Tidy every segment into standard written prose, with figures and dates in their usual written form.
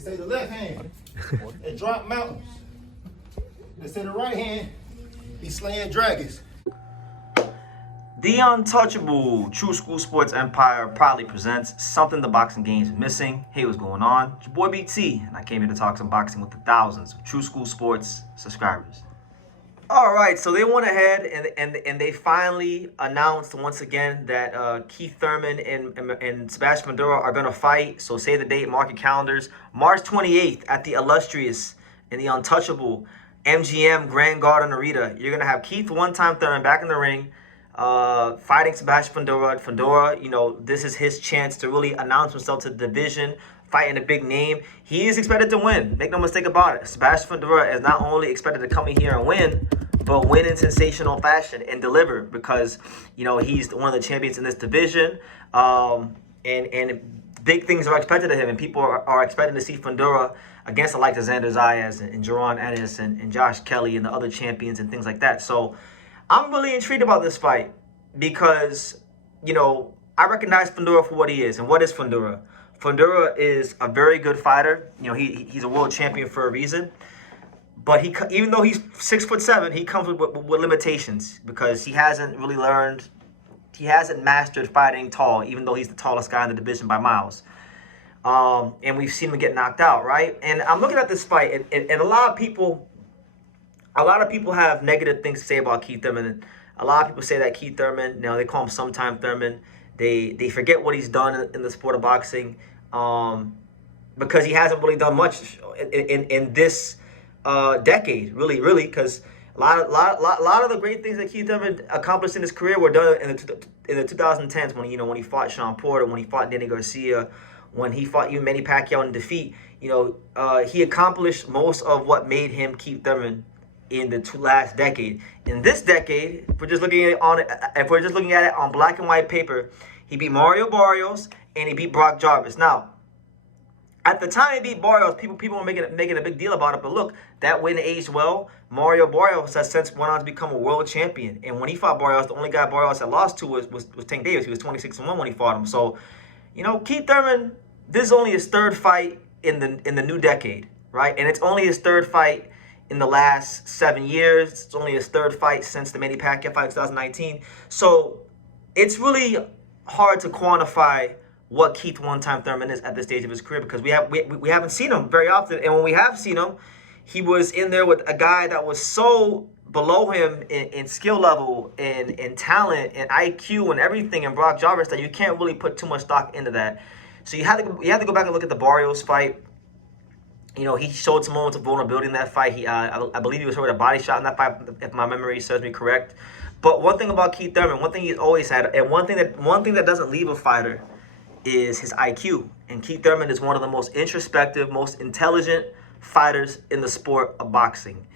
They say the left hand, it drop mountains. They say the right hand, be slaying dragons. The untouchable True School Sports Empire proudly presents Something the Boxing Game is Missing. Hey, what's going on? It's your boy BT, and I came here to talk some boxing with the thousands of True School Sports subscribers. All right, so they went ahead and they finally announced once again that Keith Thurman and Sebastian Fundora are going to fight. So save the date, mark your calendars. March 28th at the illustrious and the untouchable MGM Grand Garden Arena. You're going to have Keith one-time Thurman back in the ring, fighting Sebastian Fundora. Fundora, you know, this is his chance to really announce himself to the division, fighting a big name. He is expected to win. Make no mistake about it. Sebastian Fundora is not only expected to come in here and win, but win in sensational fashion and deliver, because, you know, he's one of the champions in this division. And big things are expected of him, and people are expecting to see Fundora against the likes of Xander Zayas and Jaron Ennis and Josh Kelly and the other champions and things like that. So I'm really intrigued about this fight because, you know, I recognize Fundora for what he is. And what is Fundora? Fundora is a very good fighter. You know, he's a world champion for a reason. But even though he's 6'7", he comes with limitations because he hasn't really learned, he hasn't mastered fighting tall, even though he's the tallest guy in the division by miles. And we've seen him get knocked out, right? And I'm looking at this fight, and a lot of people have negative things to say about Keith Thurman. A lot of people say that Keith Thurman, you know, they call him sometime Thurman. They forget what he's done in the sport of boxing, because he hasn't really done much in this decade, really, because a lot of the great things that Keith Thurman accomplished in his career were done in the 2010s when he fought Sean Porter, when he fought Danny Garcia, when he fought even Manny Pacquiao in defeat. You know, he accomplished most of what made him Keith Thurman in the last decade. In this decade, if we're just looking at it on black and white paper, he beat Mario Barrios and he beat Brock Jarvis. Now, at the time he beat Barrios, people were making a big deal about it. But look, that win aged well. Mario Barrios has since went on to become a world champion. And when he fought Barrios, the only guy Barrios had lost to was Tank Davis. He was 26-1 when he fought him. So, you know, Keith Thurman, this is only his third fight in the new decade, right? And it's only his third fight in the last 7 years. It's only his third fight since the Manny Pacquiao fight in 2019. So it's really hard to quantify what Keith one-time Thurman is at this stage of his career, because we haven't seen him very often. And when we have seen him, he was in there with a guy that was so below him in skill level and in talent and IQ and everything in Brock Jarvis that you can't really put too much stock into that. So you have to go back and look at the Barrios fight. You know, he showed some moments of vulnerability in that fight. I believe he was hurt with a body shot in that fight, if my memory serves me correct. But one thing about Keith Thurman, one thing he's always had, and one thing that doesn't leave a fighter, is his IQ. And Keith Thurman is one of the most introspective, most intelligent fighters in the sport of boxing.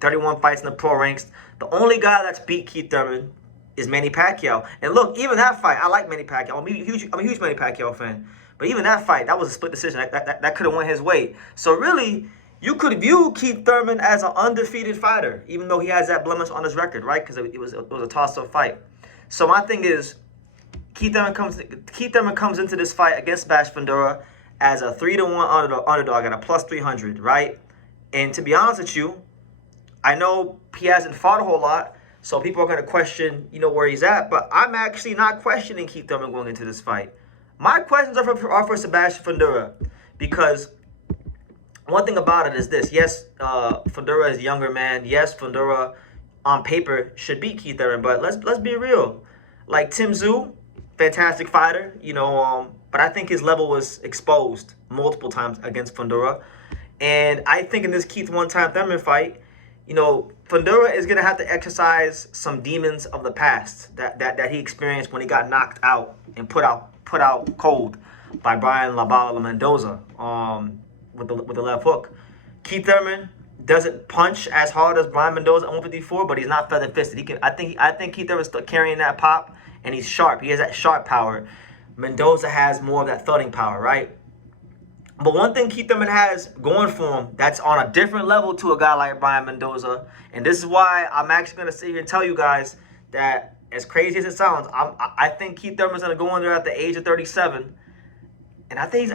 31 fights in the pro ranks. The only guy that's beat Keith Thurman is Manny Pacquiao. And look, even that fight, I like Manny Pacquiao. I'm a huge Manny Pacquiao fan. But even that fight, that was a split decision. That could have went his way. So really, you could view Keith Thurman as an undefeated fighter, even though he has that blemish on his record, right? Because it was a toss-up fight. So my thing is, Keith Thurman comes into this fight against Sebastian Fundora as a 3-1 underdog at a plus 300, right? And to be honest with you, I know he hasn't fought a whole lot, so people are going to question, you know, where he's at. But I'm actually not questioning Keith Thurman going into this fight. My questions are for Sebastian Fundora, because one thing about it is this. Yes, Fundora is a younger man. Yes, Fundora on paper should beat Keith Thurman, but let's be real. Like Tim Tszyu, fantastic fighter, you know, but I think his level was exposed multiple times against Fundora. And I think in this Keith one-time Thurman fight, you know, Fundora is going to have to exercise some demons of the past that he experienced when he got knocked out and put out cold by Brian La Bala Mendoza with the left hook. Keith Thurman doesn't punch as hard as Brian Mendoza at 154, but he's not feather-fisted. I think Keith Thurman's still carrying that pop, and he's sharp. He has that sharp power. Mendoza has more of that thudding power, right? But one thing Keith Thurman has going for him that's on a different level to a guy like Brian Mendoza, and this is why I'm actually going to sit here and tell you guys that, as crazy as it sounds, I think Keith Thurman's going to go in there at the age of 37 And I think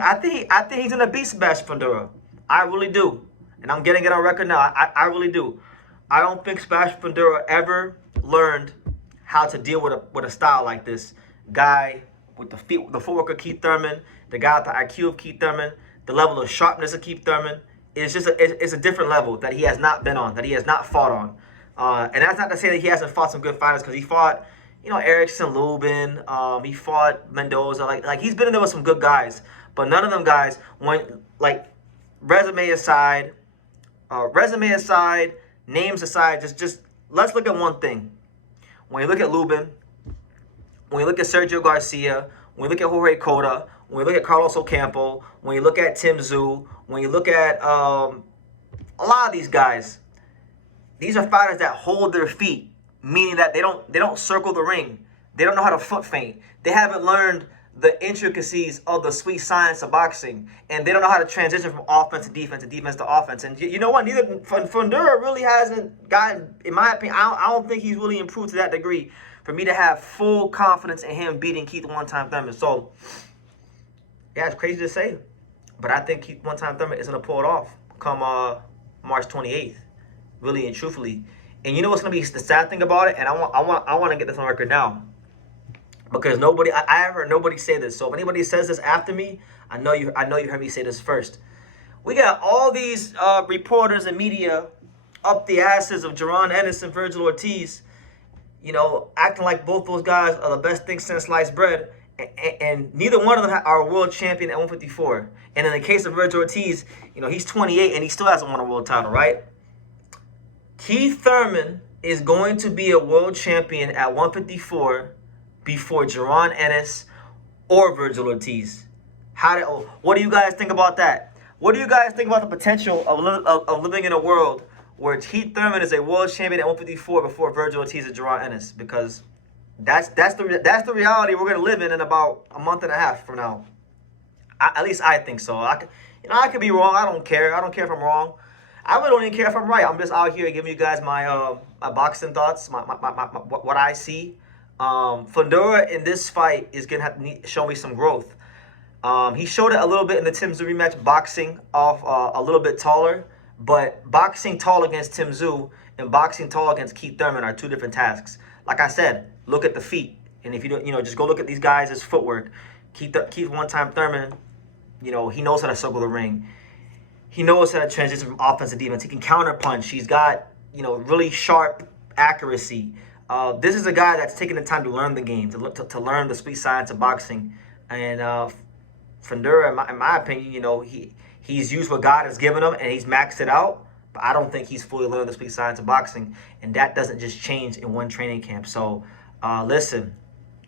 he's gonna beat Sebastian Fundora. I really do. And I'm getting it on record now. I really do. I don't think Sebastian Fundora ever learned how to deal with a style like this. Guy with the footwork of Keith Thurman, the guy with the IQ of Keith Thurman, the level of sharpness of Keith Thurman. It's just it's a different level that he has not been on, that he has not fought on. And that's not to say that he hasn't fought some good fighters, because he fought, Erickson Lubin. He fought Mendoza. Like he's been in there with some good guys, but none of them guys went like resume aside, names aside. Just let's look at one thing. When you look at Lubin, when you look at Sergio Garcia, when you look at Jorge Cota, when you look at Carlos Ocampo, when you look at Tim Tszyu, when you look at a lot of these guys, these are fighters that hold their feet, meaning that they don't circle the ring. They don't know how to foot feint. They haven't learned the intricacies of the sweet science of boxing, and they don't know how to transition from offense to defense and defense to offense. And you know what? Neither Fundora really hasn't gotten, in my opinion, I don't think he's really improved to that degree for me to have full confidence in him beating Keith One-Time Thurman. So, yeah, it's crazy to say, but I think Keith One-Time Thurman is going to pull it off come March 28th, really and truthfully. And you know what's going to be the sad thing about it? And I want to get this on record now, because I have heard nobody say this. So if anybody says this after me, I know you heard me say this first. We got all these reporters and media up the asses of Jaron Ennis and Virgil Ortiz, acting like both those guys are the best thing since sliced bread, and neither one of them are a world champion at 154. And in the case of Virgil Ortiz, he's 28 and he still hasn't won a world title, right? Keith Thurman is going to be a world champion at 154 before Jaron Ennis or Virgil Ortiz. What do you guys think about that? What do you guys think about the potential of living in a world where Keith Thurman is a world champion at 154 before Virgil Ortiz and Jaron Ennis? Because that's the reality we're gonna live in about a month and a half from now. At least I think so. I could be wrong. I don't care. I don't care if I'm wrong. I really don't even care if I'm right. I'm just out here giving you guys my boxing thoughts, my what I see. Fundora in this fight is gonna have to show me some growth. He showed it a little bit in the Tim Tszyu rematch, boxing off a little bit taller. But boxing tall against Tim Tszyu and boxing tall against Keith Thurman are two different tasks. Like I said, look at the feet, and if you don't, just go look at these guys' footwork. Keith One-Time Thurman, he knows how to circle the ring. He knows how to transition from offense to defense. He can counter punch. He's got really sharp accuracy. This is a guy that's taking the time to learn the game, to learn the sweet science of boxing. And Fundora, in my opinion, he's used what God has given him and he's maxed it out. But I don't think he's fully learned the sweet science of boxing, and that doesn't just change in one training camp. So, listen,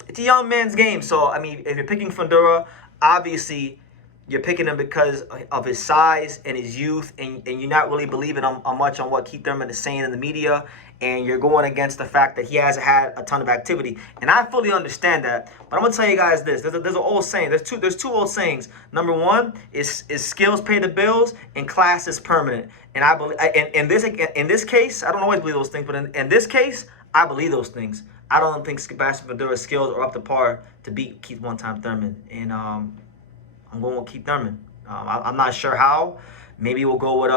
it's a young man's game. So, if you're picking Fundora, obviously you're picking him because of his size and his youth, and you're not really believing much on what Keith Thurman is saying in the media, and you're going against the fact that he hasn't had a ton of activity. And I fully understand that, but I'm gonna tell you guys this: there's an old saying. There's two old sayings. Number one is skills pay the bills, and class is permanent. And I believe in this case, I don't always believe those things, but in this case, I believe those things. I don't think Sebastian Fundora's skills are up to par to beat Keith One-Time Thurman, and I'm going with Keith Thurman. I'm not sure how. Maybe we'll go with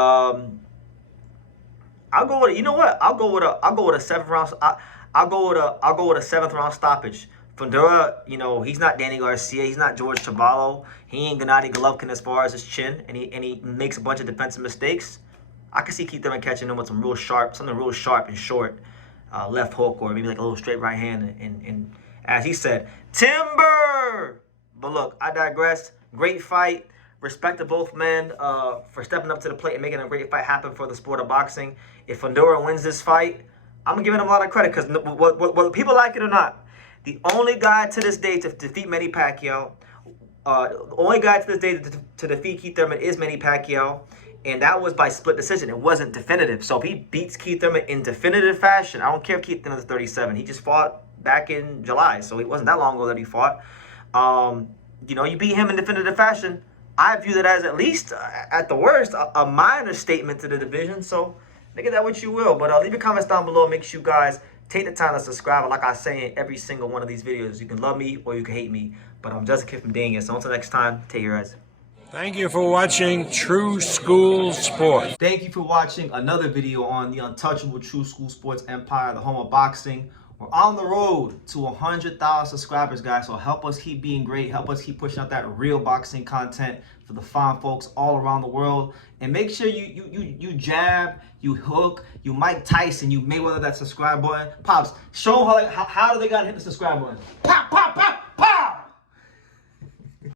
I'll go with a seventh round. I'll go with a seventh round stoppage. Fundora, he's not Danny Garcia. He's not George Chaballo. He ain't Gennady Golovkin as far as his chin, and he makes a bunch of defensive mistakes. I can see Keith Thurman catching him with something real sharp and short, left hook, or maybe like a little straight right hand, and as he said, timber. But look, I digress. Great fight. Respect to both men for stepping up to the plate and making a great fight happen for the sport of boxing. If Fundora wins this fight, I'm giving him a lot of credit, because whether people like it or not, the only guy to this day to defeat Manny Pacquiao, the only guy to this day to defeat Keith Thurman is Manny Pacquiao, and that was by split decision. It wasn't definitive. So if he beats Keith Thurman in definitive fashion, I don't care if Keith Thurman is 37. He just fought back in July, so it wasn't that long ago that he fought. You beat him in definitive fashion, I view that as at least, at the worst, a minor statement to the division. So make of that what you will. But leave your comments down below. Make sure you guys Take the time to subscribe. Like I say in every single one of these videos, you can love me or you can hate me. But I'm just a kid from Dania. So until next time, take care, guys. Thank you for watching True School Sports. Thank you for watching another video on the untouchable True School Sports Empire, the home of boxing. We're on the road to 100,000 subscribers, guys. So help us keep being great. Help us keep pushing out that real boxing content for the fine folks all around the world. And make sure you jab, you hook, you Mike Tyson, you Mayweather that subscribe button. Pops, show them how do they gotta hit the subscribe button. Pop, pop.